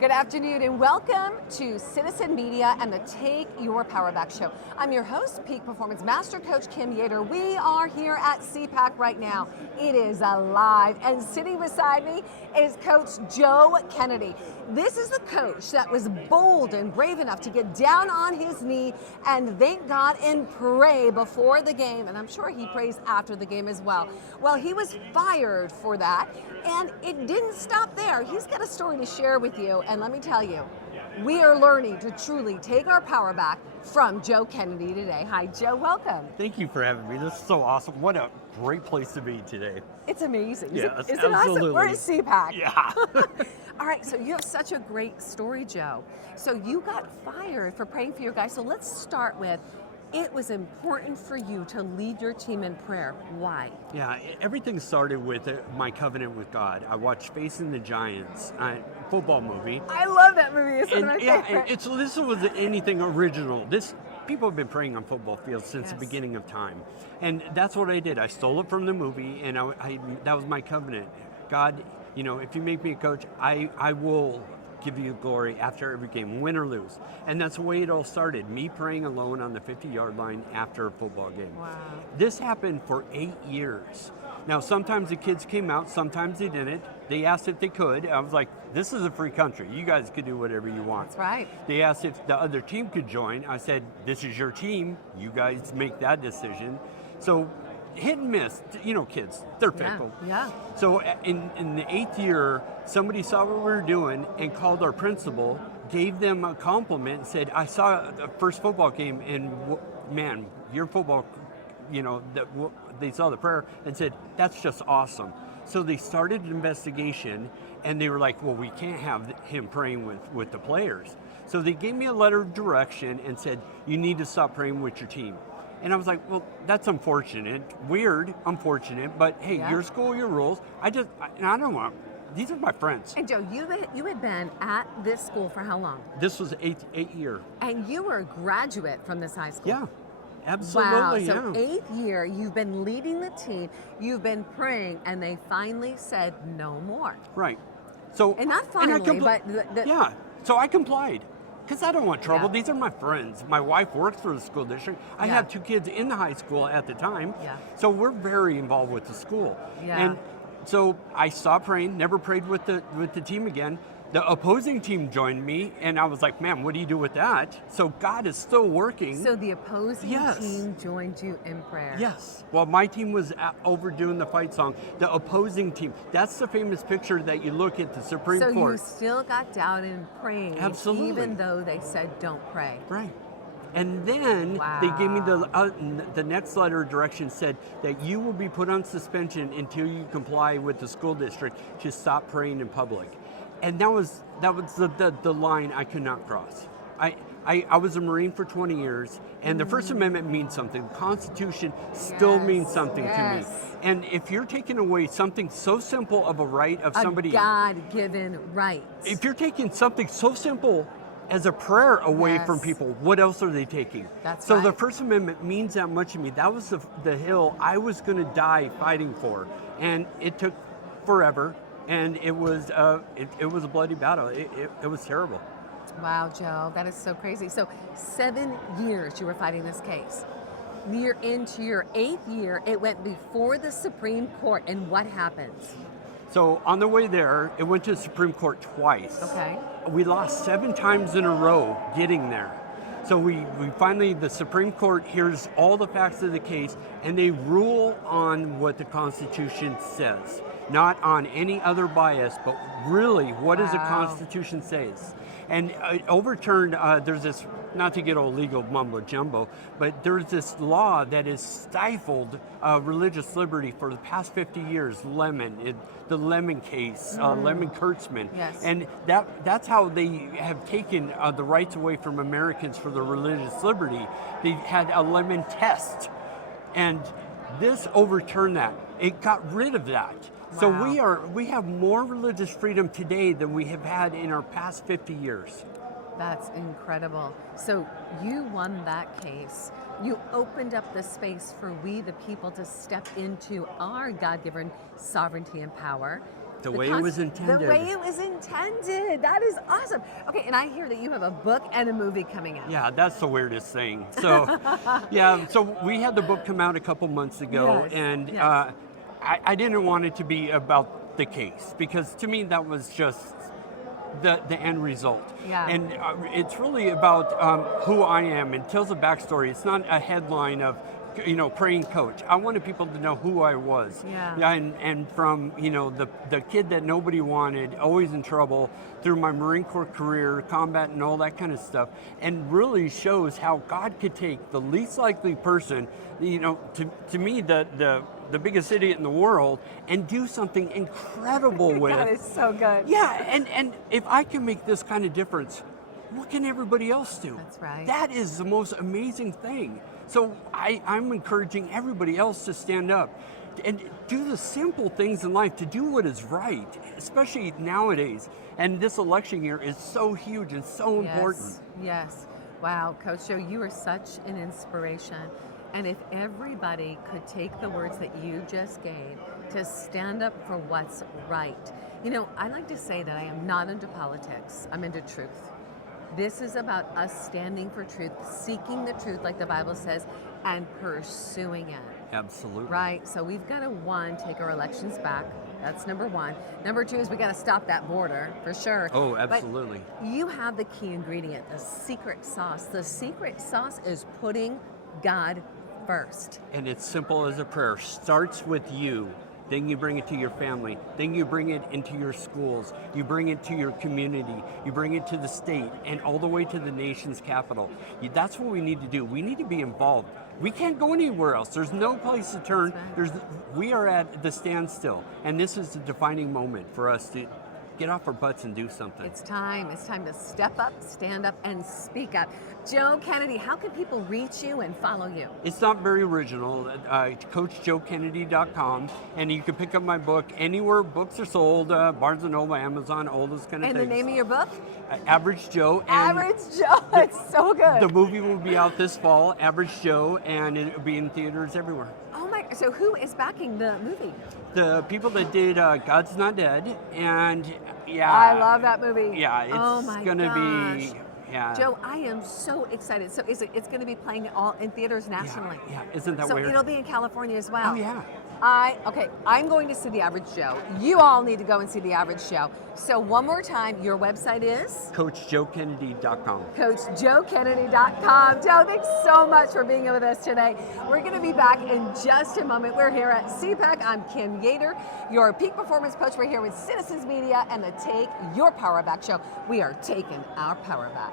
Good afternoon and welcome to Citizen Media and the Take Your Power Back show. I'm your host, Peak Performance Master Coach Kim Yeater. We are here at CPAC right now. It is alive, and sitting beside me is Coach Joe Kennedy. This is the coach that was bold and brave enough to get down on his knee and thank God and pray before the game, and I'm sure he prays after the game as well. Well, he was fired for that, and it didn't stop there. He's got a story to share with you, and let me tell you, we are learning to truly take our power back from Joe Kennedy today. Hi, Joe, welcome. Thank you for having me. This is so awesome. What a great place to be today. It's amazing. Yeah, Isn't it awesome? We're at CPAC. Yeah. All right, so you have such a great story, Joe. So you got fired for praying for your guys. So let's start with, it was important for you to lead your team in prayer. Why? Yeah, everything started with my covenant with God. I watched Facing the Giants, football movie. I love that movie. It's one of my favorites. This wasn't anything original. People have been praying on football fields since the beginning of time. And that's what I did. I stole it from the movie, and that was my covenant. God, if you make me a coach, I will give you glory after every game, win or lose. And that's the way it all started, me praying alone on the 50-yard line after a football game. Wow. This happened for 8 years. Now, sometimes the kids came out, sometimes they didn't. They asked if they could. I was like, this is a free country. You guys could do whatever you want. That's right. They asked if the other team could join. I said, this is your team. You guys make that decision. So hit and miss, kids, they're fickle. Yeah. So in the 8th year, somebody saw what we were doing and called our principal, gave them a compliment, and said, I saw the first football game, and man, your football, they saw the prayer and said, that's just awesome. So they started an investigation, and they were like, well, we can't have him praying with the players. So they gave me a letter of direction and said, you need to stop praying with your team. And I was like, well, that's unfortunate, weird, unfortunate, but hey, your school, your rules. I don't want, these are my friends. And Joe, you had been at this school for how long? This was eight year. And you were a graduate from this high school. Yeah, absolutely. Wow, so 8th year, you've been leading the team, you've been praying, and they finally said no more. Right. So, and not finally, but yeah, so I complied. Because I don't want trouble. Yeah. These are my friends. My wife works for the school district. I have 2 kids in the high school at the time. Yeah. So we're very involved with the school. Yeah. And so I stopped praying, never prayed with the team again. The opposing team joined me, and I was like, man, what do you do with that? So God is still working. So the opposing team joined you in prayer. Yes. Well, my team was overdoing the fight song. The opposing team, that's the famous picture that you look at the Supreme Court. So you still got down and praying, Absolutely. Even though they said don't pray. Right. And then they gave me the next letter of direction, said that you will be put on suspension until you comply with the school district to stop praying in public. And that was the line I could not cross. I was a Marine for 20 years, and the First Amendment means something. The Constitution still means something to me. And if you're taking away something so simple of a right of somebody, a God-given right. If you're taking something so simple as a prayer away from people, what else are they taking? That's right. The First Amendment means that much to me. That was the hill I was going to die fighting for, and it took forever. And it was a bloody battle. It was terrible. Wow, Joe, that is so crazy. So 7 years you were fighting this case. You're into your 8th year. It went before the Supreme Court, and what happens? So on the way there, it went to the Supreme Court twice. Okay. We lost 7 times in a row getting there. So we finally, the Supreme Court hears all the facts of the case, and they rule on what the Constitution says. Not on any other bias, but really what does the Constitution says. And overturned, there's this, not to get all legal mumbo jumbo, but there's this law that has stifled religious liberty for the past 50 years, the Lemon case, Lemon Kurtzman. Yes. And that's how they have taken the rights away from Americans for their religious liberty. They had a Lemon test. And this overturned that. It got rid of that. Wow. So we have more religious freedom today than we have had in our past 50 years. That's incredible. So you won that case. You opened up the space for we, the people, to step into our God-given sovereignty and power. The way it was intended. The way it was intended. That is awesome. Okay, and I hear that you have a book and a movie coming out. Yeah, that's the weirdest thing. So, yeah, so we had the book come out a couple months ago, Yes, and yes. I didn't want it to be about the case, because to me that was just the end result. Yeah. And it's really about who I am, and tells a backstory. It's not a headline of, praying coach. I wanted people to know who I was. Yeah. And from, the kid that nobody wanted, always in trouble, through my Marine Corps career, combat and all that kind of stuff, and really shows how God could take the least likely person, to me, the biggest idiot in the world, and do something incredible with. That is so good. Yeah, and if I can make this kind of difference, what can everybody else do? That's right. That is the most amazing thing. So I'm encouraging everybody else to stand up and do the simple things in life, to do what is right, especially nowadays. And this election year is so huge and so important. Yes. Wow, Coach Joe, you are such an inspiration. And if everybody could take the words that you just gave to stand up for what's right. I like to say that I am not into politics, I'm into truth. This is about us standing for truth, seeking the truth like the Bible says, and pursuing it. Absolutely. Right, so we've got to, one, take our elections back. That's number one. Number two is we got to stop that border, for sure. Oh, absolutely. But you have the key ingredient, the secret sauce. The secret sauce is putting God first. And it's simple as a prayer. Starts with you. Then you bring it to your family. Then you bring it into your schools. You bring it to your community. You bring it to the state, and all the way to the nation's capital. That's what we need to do. We need to be involved. We can't go anywhere else. There's no place to turn. We are at the standstill, and this is the defining moment for us to get off our butts and do something. It's time. It's time to step up, stand up, and speak up. Joe Kennedy, how can people reach you and follow you? It's not very original. CoachJoeKennedy.com, and you can pick up my book anywhere books are sold, Barnes & Noble, Amazon, all those kind of things. And the name of your book? Average Joe. And Average Joe. It's so good. The movie will be out this fall, Average Joe, and it'll be in theaters everywhere. Oh my, so who is backing the movie? The people that did God's Not Dead, and yeah. I love that movie. Yeah, it's going to be. Yeah. Joe, I am so excited. So it's going to be playing all in theaters nationally. Yeah, isn't that so weird? So it'll be in California as well. Oh, yeah. I'm going to see The Average Joe. You all need to go and see The Average Joe. So one more time, your website is? CoachJoeKennedy.com. CoachJoeKennedy.com. Joe, thanks so much for being with us today. We're going to be back in just a moment. We're here at CPAC. I'm Kim Yeater, your peak performance coach. We're here with Citizens Media and the Take Your Power Back show. We are taking our power back.